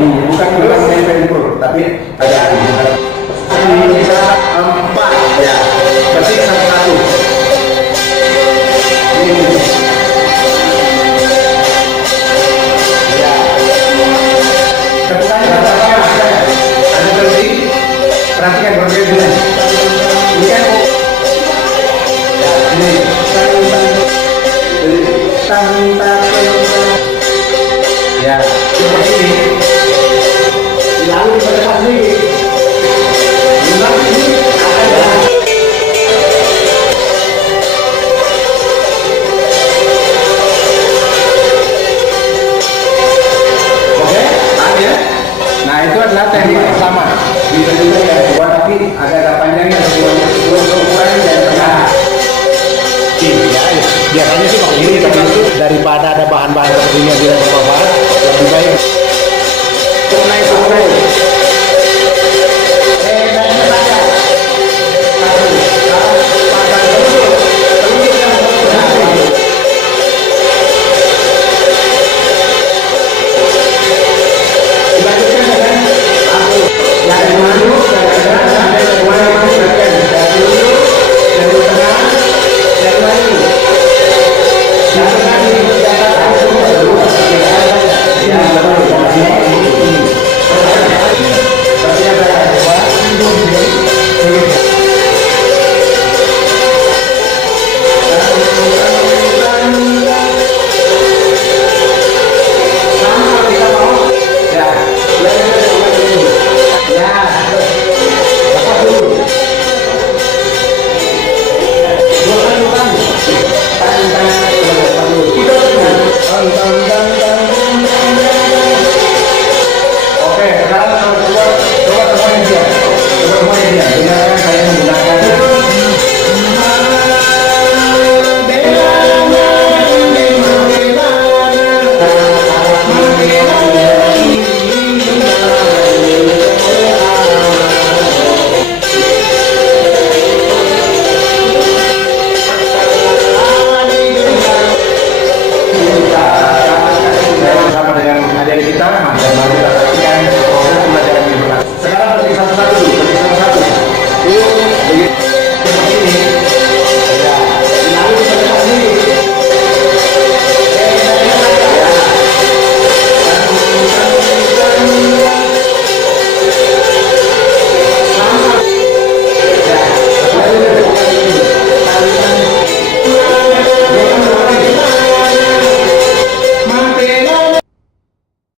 bukan tempel tapi ada bisa 4 ya, berarti satu. Ini. Ya. Ketukannya ada berarti perhatikan berbeda. Ini kan ya, ini ya, seperti ini. Lalu pada ini ada oke, ya. Nah itu adalah teknik pertama. Bisa juga ya dua tapi agak panjangnya dua ukuran dan tengah. Ya, biasanya sih pakai ini, tapi daripada ada bahan-bahan seperti ini yang tidak bermanfaat, lebih baik naik. Oke, sekarang coba semuanya dia. Dengarkan saya menggunakan